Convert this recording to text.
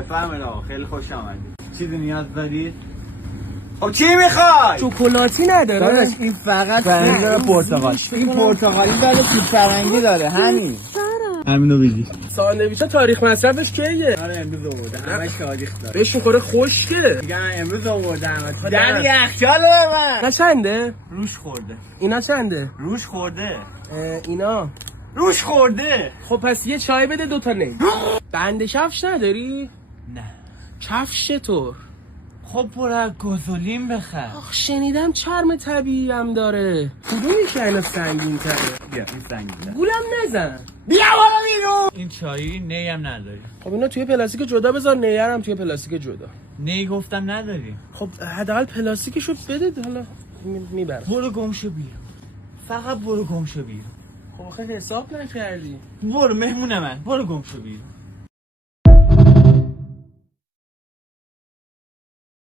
بفرمایید آقا، خیلی خوش آمدید. چیزی نیاز دارید؟ خب چی میخوای؟ شکلاتی نداره؟ این فقط فرنگی داره، پرتقال. این پرتقالی داره، توت فرنگی داره. همینو بگی. ساندویچ تاریخ مصرفش کیه؟ آره امروز آورده، همش تاریخ داره. بهش میخوره خشکه. میگم امروز آوردم. در یخچال من. اینا چنده؟ روش خورده. اینا چنده؟ روش خورده. اینا روش خورده. خب پس یه چای بده 2 تا نی. بنده کفش نداری؟ نه. کفش چطور؟ خب برو از گوزولین بخر. آخ شنیدم چرم طبیعی هم داره. کدومی که اینا سنگین تره؟ بیا این سنگینه. گولم نزن. بیا بالا بیرون. این چایی نی هم نداری. خب اینا توی پلاستیک جدا بذار، نیه هم توی پلاستیک جدا. نی گفتم نداری. خب حداقل پلاستیکشو بده حالا میبرم. برو گمشو بیرون. فقط برو گمشو بیرون. خب آخه حساب نکردی. برو مهمون من. برو گمشو بیرون.